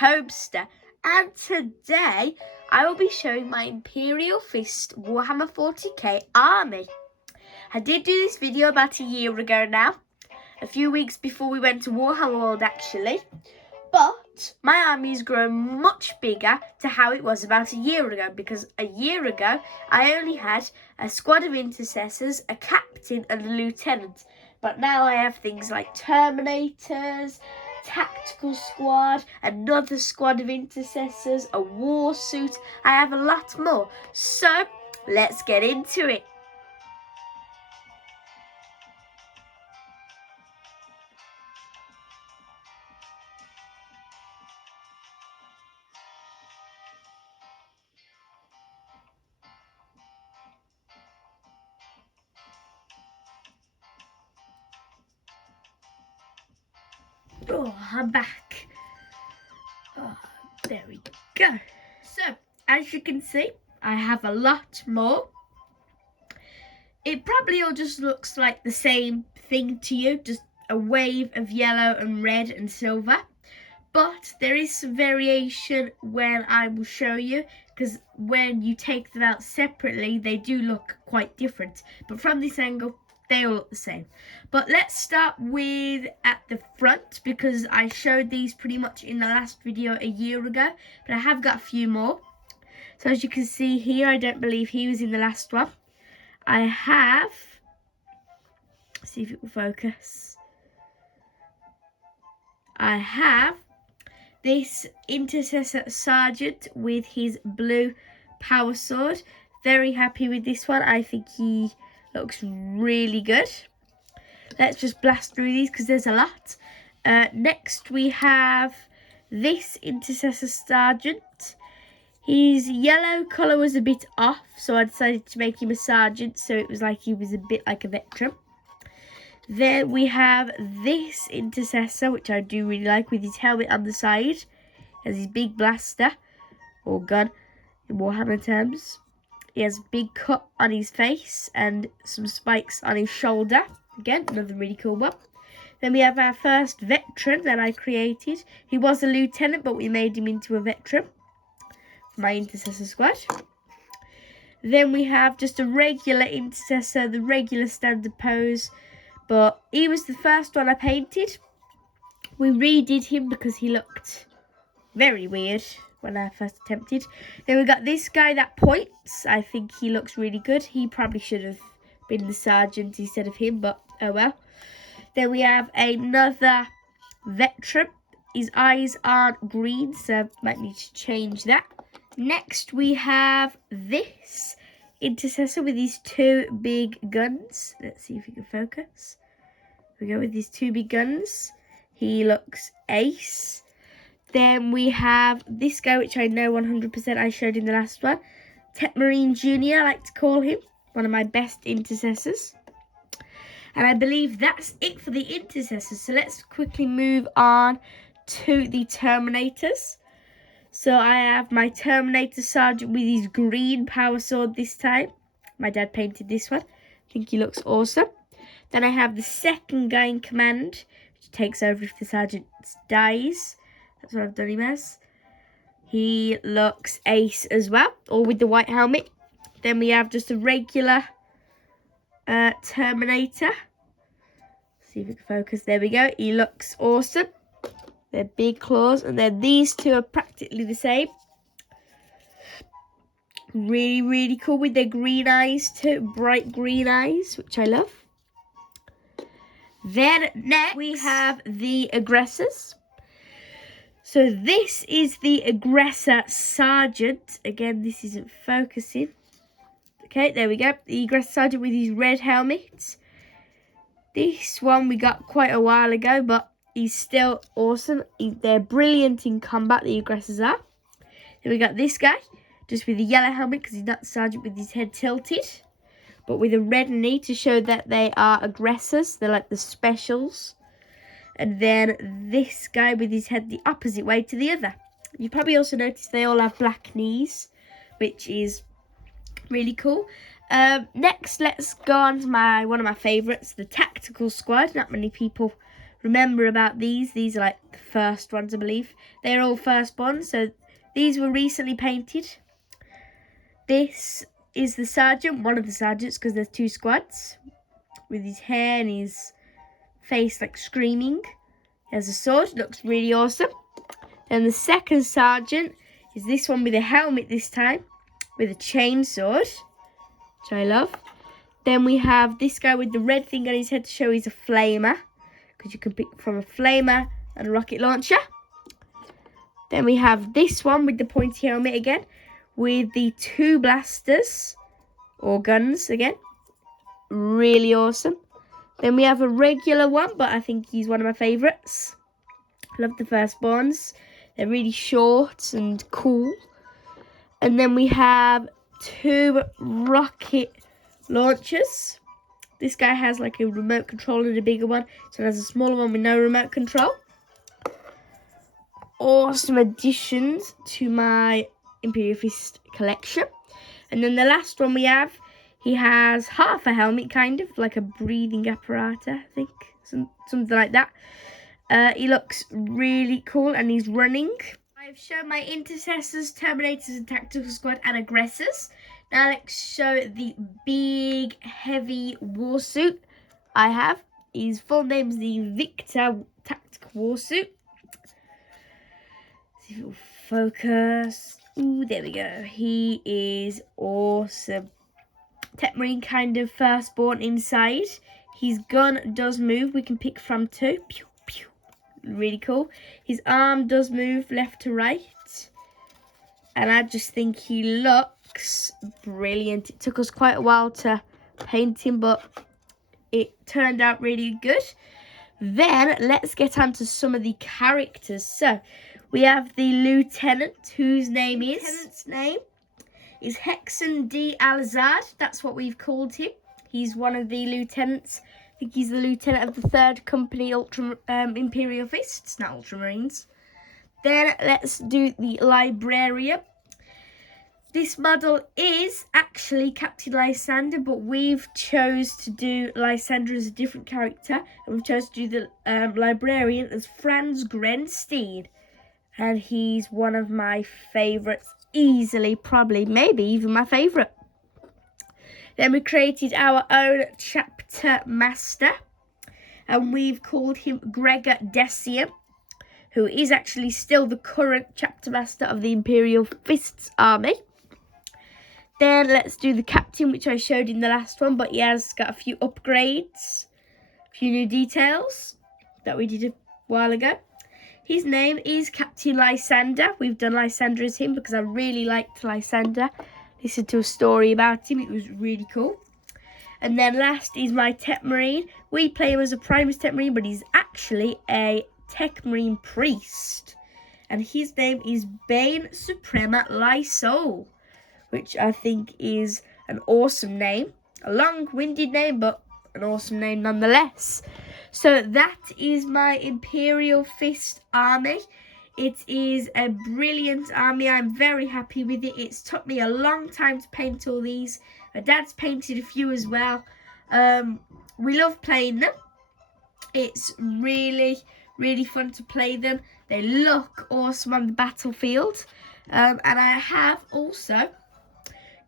Homester, and today I will be showing my Imperial Fust Warhammer 40k army. I did do this video about a year ago now, a few weeks before we went to Warhammer World actually, but my army has grown much bigger to how it was about a year ago, because a year ago I only had a squad of intercessors, a captain and a lieutenant. But now I have things like Terminators, tactical squad, another squad of intercessors, a war suit. I have a lot more. So let's get into it. Oh, I'm back. Oh, there we go. So, as you can see, I have a lot more. It probably all just looks like the same thing to you, just a wave of yellow and red and silver. But there is some variation when I will show you, because when you take them out separately, they do look quite different. But from this angle, they all look the same. But let's start with at the front, because I showed these pretty much in the last video a year ago, but I have got a few more. So as you can see here, I don't believe he was in the last one. I have, let's see if it will focus. I have this Intercessor Sergeant with his blue power sword. Very happy with this one. I think he looks really good. Let's just blast through these because there's a lot. Next we have this Intercessor Sergeant. His yellow colour was a bit off, so I decided to make him a sergeant, so it was like he was a bit like a veteran. Then we have this Intercessor, which I do really like, with his helmet on the side. He has his big blaster, or gun in Warhammer terms. He has a big cut on his face and some spikes on his shoulder. Again, another really cool one. Then we have our first veteran that I created. He was a lieutenant, but we made him into a veteran for my Intercessor squad. Then we have just a regular Intercessor, the regular standard pose. But he was the first one I painted. We redid him because he looked very weird when I first attempted. Then we got this guy that points. I think he looks really good. He probably should have been the sergeant instead of him, but oh well. Then we have another veteran. His eyes aren't green, so might need to change that. Next we have this Intercessor with his two big guns. Let's see if we can focus. We go with these two big guns. He looks ace. Then we have this guy, which I know 100% I showed in the last one. Tech Marine Jr., I like to call him. One of my best intercessors. And I believe that's it for the intercessors. So let's quickly move on to the Terminators. So I have my Terminator Sergeant with his green power sword this time. My dad painted this one. I think he looks awesome. Then I have the second guy in command, which takes over if the sergeant dies. That's what I've done him as. He looks ace as well, all with the white helmet. Then we have just a regular Terminator. See if we can focus. There we go. He looks awesome. They're big claws, and then these two are practically the same. Really, really cool with their green eyes too. Bright green eyes, which I love. Then next we have the aggressors. So this is the Aggressor Sergeant. Again, this isn't focusing. Okay, there we go. The Aggressor Sergeant with his red helmet. This one we got quite a while ago, but he's still awesome. They're brilliant in combat, the aggressors are. Then we got this guy, just with the yellow helmet, because he's not the sergeant with his head tilted. But with a red knee to show that they are aggressors. They're like the specials. And then this guy with his head the opposite way to the other. You probably also noticed they all have black knees, which is really cool. Next, let's go on to one of my favourites, the tactical squad. Not many people remember about these. These are like the first ones, I believe. They're all firstborn, so these were recently painted. This is the sergeant, one of the sergeants, because there's 2 squads, with his hair and his face like screaming. He has a sword, looks really awesome. Then the second sergeant is this one with a helmet this time, with a chainsword, which I love. Then we have this guy with the red thing on his head to show he's a flamer, because you can pick from a flamer and a rocket launcher. Then we have this one with the pointy helmet again, with the 2 blasters, or guns again. Really awesome. Then we have a regular one, but I think he's one of my favourites. I love the firstborns. They're really short and cool. And then we have 2 rocket launchers. This guy has like a remote control and a bigger one. So there's a smaller one with no remote control. Awesome additions to my Imperial Fist collection. And then the last one we have, he has half a helmet, kind of like a breathing apparatus, I think, something like that. He looks really cool, and he's running. I've shown my intercessors, terminators, and tactical squad, and aggressors. Now let's show the big, heavy warsuit I have. His full name is the Victor Tactical Warsuit. See if it will focus. Ooh, there we go. He is awesome. Tech Marine kind of firstborn inside. His gun does move. We can pick from 2. Pew, pew. Really cool. His arm does move left to right. And I just think he looks brilliant. It took us quite a while to paint him, but it turned out really good. Then let's get on to some of the characters. So we have the lieutenant, whose name is... Lieutenant's name is Hexen D. Alazard. That's what we've called him. He's one of the lieutenants. I think he's the lieutenant of the 3rd Company Imperial Fists, not Ultramarines. Then let's do the librarian. This model is actually Captain Lysander, but we've chose to do Lysander as a different character, and we've chose to do the librarian as Franz Grenstein. And he's one of my favourites, easily, probably, maybe even my favourite. Then we created our own chapter master, and we've called him Gregor Decium, who is actually still the current chapter master of the Imperial Fust Army. Then let's do the captain, which I showed in the last one, but he has got a few upgrades, a few new details that we did a while ago. His name is Captain Lysander. We've done Lysander as him because I really liked Lysander. Listened to a story about him. It was really cool. And then last is my Tech Marine. We play him as a Primus Tech Marine, but he's actually a Tech Marine priest. And his name is Bane Suprema Lysol, which I think is an awesome name. A long-winded name, but an awesome name nonetheless. So that is my Imperial Fist Army. It is a brilliant army. I'm very happy with it. It's took me a long time to paint all these. My dad's painted a few as well. We love playing them. It's really, really fun to play them. They look awesome on the battlefield. And I have also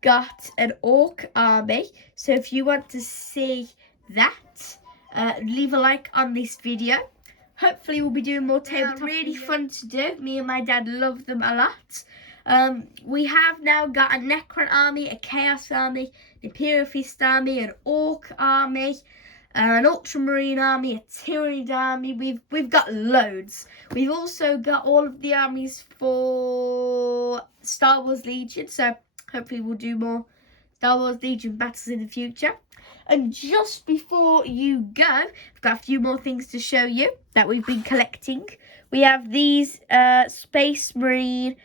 got an orc army. So if you want to see that, leave a like on this video. Hopefully we'll be doing more tabletop. Really fun to do. Me and my dad love them a lot. We have now got a Necron army, a Chaos army, an Imperial Fist army, an Orc army, an Ultramarine army, a Tyranid army. We've got loads. We've also got all of the armies for Star Wars Legion. So hopefully we'll do more Star Wars Legion battles in the future. And just before you go, I've got a few more things to show you that we've been collecting. We have these Space Marine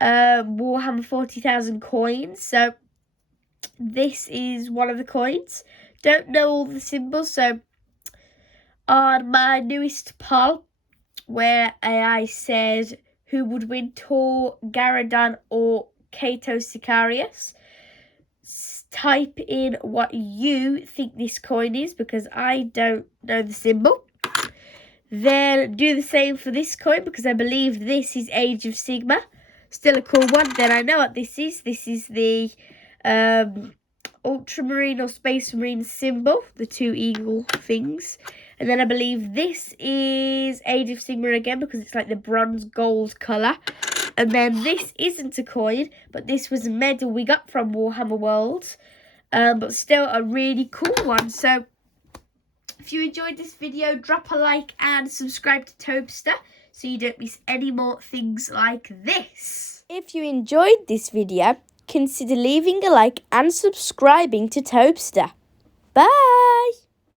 Warhammer 40,000 coins. So this is one of the coins. Don't know all the symbols. So on my newest poll, where I said who would win, Tor, Garadon or Cato Sicarius, type in what you think this coin is, because I don't know the symbol. Then do the same for this coin, because I believe this is Age of Sigmar. Still a cool one. Then I know what this is. This is the Ultramarine or Space Marine symbol, the two eagle things. And then I believe this is Age of Sigmar again, because it's like the bronze gold colour. And then this isn't a coin, but this was a medal we got from Warhammer World. But still a really cool one. So if you enjoyed this video, drop a like and subscribe to Tobster so you don't miss any more things like this. If you enjoyed this video, consider leaving a like and subscribing to Tobster. Bye!